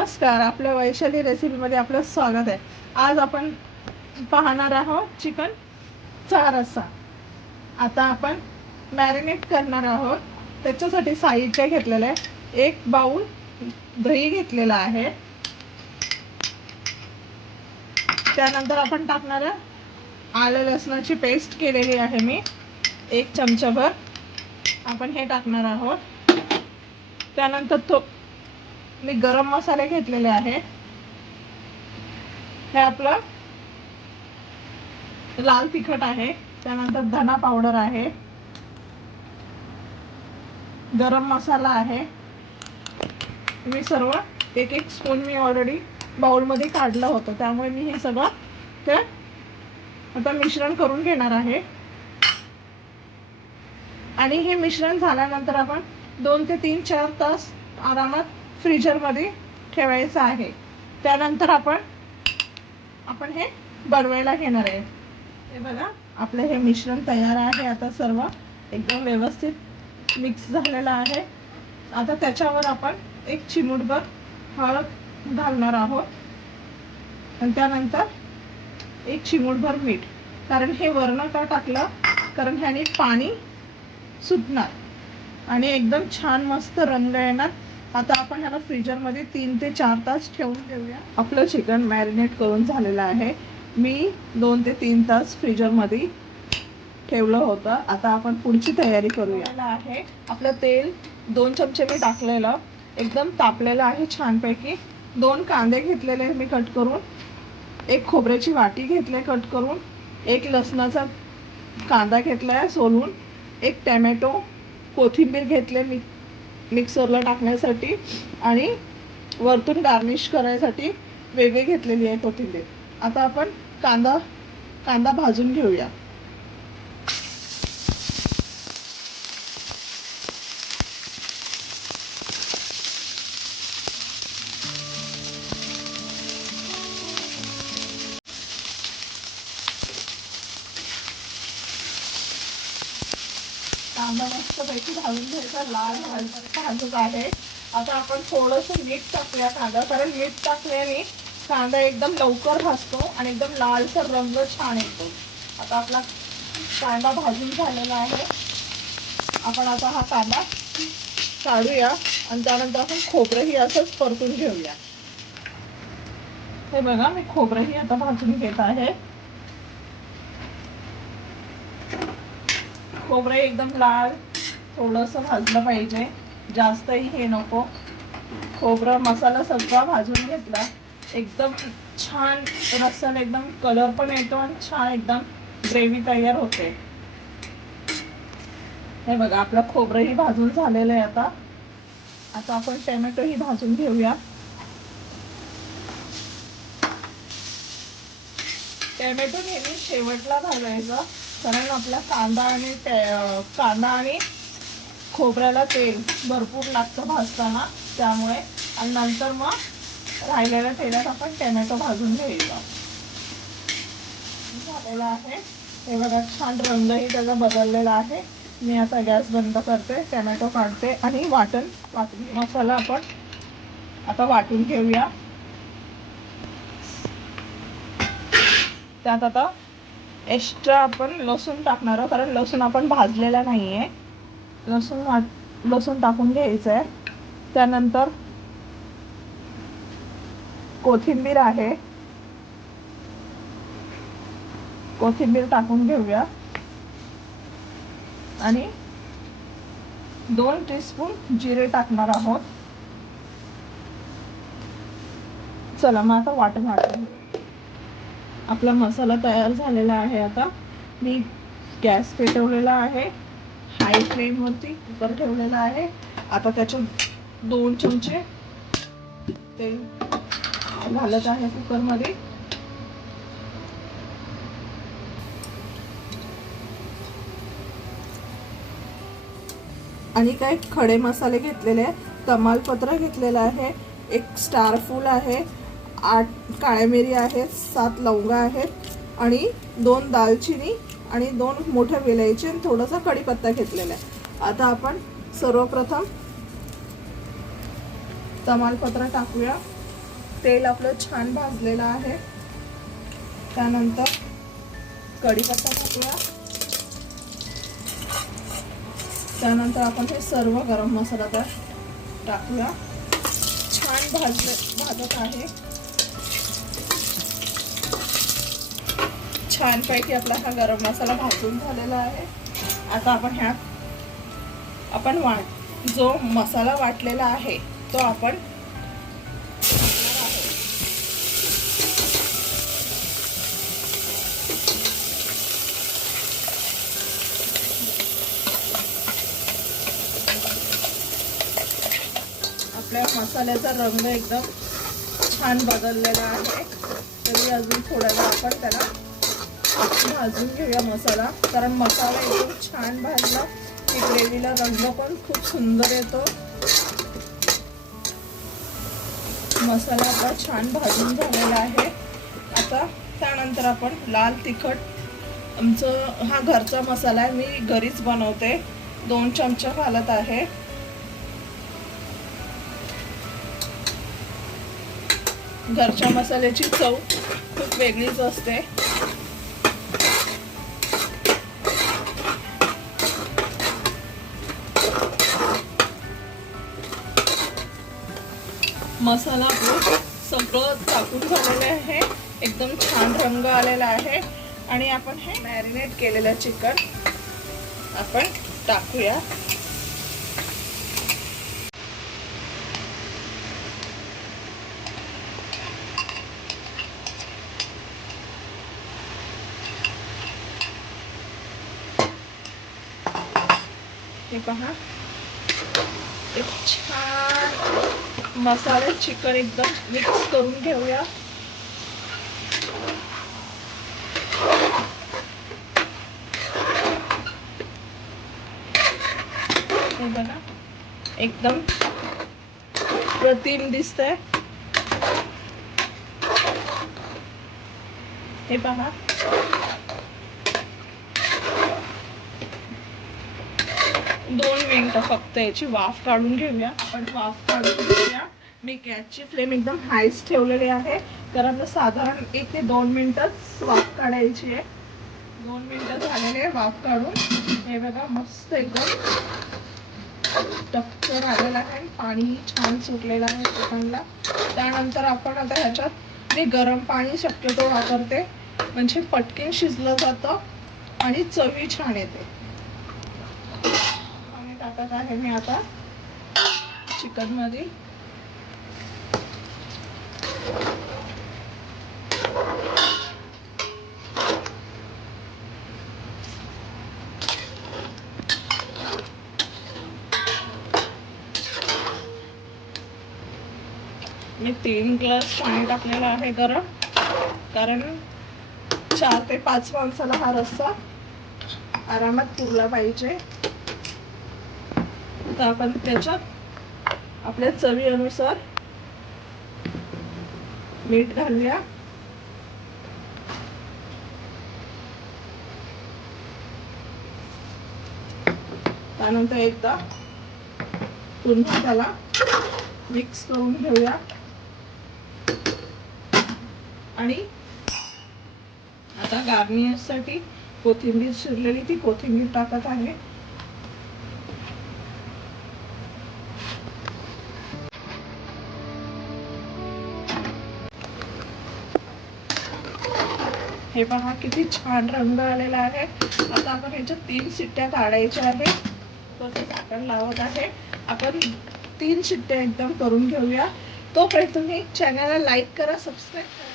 नमस्कार, आपल्या वैशाली रेसिपीमध्ये आपलं स्वागत आहे। आज आपण पाहणार आहोत चिकन चा रस्सा। आता आपण मॅरिनेट करणार आहोत। त्याच्यासाठी साहित्य घेतलेलं आहे, एक बाउल दही घेतलेला आहे, त्यानंतर आपण टाकणार आहे आलं लसणाची पेस्ट केलेली आहे मी 1 चमचाभर आपण हे टाकणार आहोत। त्यानंतर मी गरम मसाले घेतलेले आहे, हे आपलं लाल तिखट आहे, त्यानंतर धना पावडर आहे, गरम मसाला आहे। मी सर्व एक एक स्पून मी ऑलरेडी बाउल मध्ये काढलं होतं, त्यामुळे मी हे सगळं ते आता मिश्रण करून घेणार आहे। आणि हे मिश्रण झाल्यानंतर आपण 2 ते 3-4 तास आरामात फ्रीजर मध्ये ठेवायचं आहे। त्यानंतर आपण हे बनवायला घेणार आहे। हे बघा, आपलं हे मिश्रण तयार आहे। आता सर्व एकदम व्यवस्थित मिक्स झालेलं आहे। आता त्याच्यावर आपण 1 चिमूटभर हळद घालणार आहोत आणि त्यानंतर 1 चिमूटभर मीठ। कारण हे वरण का टाकलं, कारण ह्याने पाणी सुटणार आणि एकदम छान मस्त रंग येणार। आता आपण ह्याला फ्रीजर मध्ये 3 ते 4 तास ठेवून देऊया। आपलं चिकन मॅरिनेट करून झालेलं आहे। मी 2 ते 3 तास फ्रीजर मध्ये ठेवलं होतं। आता आपण पुढची तयारी करूया। आहे आपलं तेल 2 चमचे मी टाकलेलं, एकदम तापलेलं आहे छानपैकी। 2 कांदे घेतलेले मी कट करून, 1 खोबऱ्याची वाटी घेतले कट करून, 1 लसणाचा कांदा घेतलाय सोलून, 1 टोमॅटो, कोथिंबीर घेतले मी मिक्सरला टाकण्यासाठी आणि वरतून गार्निश करायसाठी वेगळी घेतलेली आहे कोथिंबीर। आता आपण कांदा भाजून घेऊया। कांदा मस्तपैकी भाजून घ्यायचा, लाल भाजत आहे। आता आपण थोडंसं मीठ टाकूया कांदा, कारण मीठ टाकल्याने कांदा एकदम लवकर भाजतो आणि एकदम लालसर रंग छान येतो। आता आपला कांदा भाजून झालेला आहे। आपण आता हा कांदा काढूया आणि त्यानंतर आपण खोबरंही असंच परतून घेऊया। हे बघा, मी खोबरंही आता भाजून घेत आहे। खोबरं एकदम लाल थोडंसं भाजलं पाहिजे, जास्तही हे नको। खोबरं मसाला सगळा भाजून घेतला, एकदम छान रस्सा, एकदम कलर पण येतो आणि छान एकदम ग्रेव्ही तयार होते। हे बघा, आपलं खोबरंही भाजून झालेलं आहे। आता आपण टोमॅटोही भाजून घेऊया। टोमॅटो नेहमी शेवटला घालायचं, कारण आपला कांदा आणि खोबऱ्याला तेल भरपूर लागतं भाजताना, त्यामुळे। आणि नंतर मग राहिलेल्या तेलात आपण टोमॅटो भाजून घ्यायचा। झालेला आहे, हे बघा, छान रंगही त्याचा बदललेला आहे। मी आता गॅस बंद करते, टोमॅटो काढते आणि मसाला आपण आता वाटून घेऊया। त्यात आता एक्स्ट्रा आपण लसूण टाकणार आहोत, कारण लसूण आपण भाजलेला नाहीये। लसूण टाकून घ्यायचं आहे। त्यानंतर कोथिंबीर आहे, कोथिंबीर टाकून घेऊया आणि 2 टीस्पून जिरे टाकणार आहोत। चला मग आता वाटून आपला मसाला तयार झालेला आहे। आता मी गॅस पेटवलेला आहे, हाय फ्लेम वरती कुकर ठेवलेला आहे। आता त्याच्यात 2 चमचे तेल घालत आहे कुकर मध्ये। आणि काही खडे मसाले घेतलेले आहे, तमालपत्र घेतलेलं आहे, 1 स्टार फूल आहे, 8 काळ्या मिरी आहेत, 7 लवंगा आहेत आणि 2 दालचिनी आणि 2 मोठ्या वेलायची आणि थोडासा कढीपत्ता घेतलेला आहे। आता आपण सर्वप्रथम तमालपत्र टाकूया तेल आपलं छान भाजलेलं आहे. त्यानंतर कढीपत्ता टाकूया. त्यानंतर आपण हे सर्व गरम मसाला त्यात टाकूया. छान भाजत आहे. छानपैकी आपला हा गरम मसाला भाजून झालेला आहे. आता आपण जो मसाला वाटलेला आहे तो आपण आपल्या मसाल्याचा रंग एकदम छान बदललेला आहे. तरी अजून थोड्याला आपण त्याला भाजून घेऊया मसाला, कारण मसाला एकदम छान भाजला की ग्रेव्हीला रंग पण खूप सुंदर येतो. मसाला आपला छान भाजून झालेला आहे. आता त्यानंतर आपण लाल तिखट, आमचं हा घरचा मसाला आहे, मी घरीच बनवते, 2 चमचे घालत आहे. घरच्या मसाल्याची चव खूप वेगळीच असते. मसाला सगळं टाकून झालेलं आहे. एकदम छान रंग आलेला आहे. आणि आपण हे मॅरिनेट केलेलं चिकन आपण टाकूया. हे पहा, एक छान मसाले चिकन एकदम मिक्स करून घेऊया. हे बघा, एकदम प्रतिम दिसतंय. हे पहा, 2 मिनिटं फक्त याची वाफ काढून घेऊया. आपण वाफ काढून घेऊया. मी गॅसची फ्लेम एकदम हायच ठेवलेली आहे, कारण साधारण 1 ते 2 मिनिटच वाफ काढायची आहे. 2 मिनिटं झालेले वाफ काढून. हे बघा, मस्त एकदम टक्कर आलेला आहे. पाणी छान सुटलेलं आहे चिकनला. त्यानंतर आपण आता ह्याच्यात मी गरम पाणी शक्यतो वापरते, म्हणजे पटकन शिजलं जातं आणि चवी छान येते. पाणी टाकत आहे मी आता चिकन मध्ये. मी 3 ग्लास पाणी टाकलेलं आहे गरम, कारण 4 ते 5 माणसाला हा रस्सा आरामात पुरला पाहिजे. तर आपण त्याच्यात आपल्या चवीनुसार मीठ घालूया. त्यानंतर एकदा पुन्हा त्याला मिक्स करून घेऊया. आणि आता गार्नियरसाठी कोथिंबीर चिरलेली, ती कोथिंबीर टाकत आहे. हे पहा, किती छान रंग आलेला आहे. आता आपण ह्याच्या 3 शिट्ट्या काढायच्या आहेत. झाकण लावत आहे. आपण 3 शिट्ट्या एकदम करून घेऊया. तोपर्यंत तुम्ही चॅनलला लाईक करा, सबस्क्राईब करा.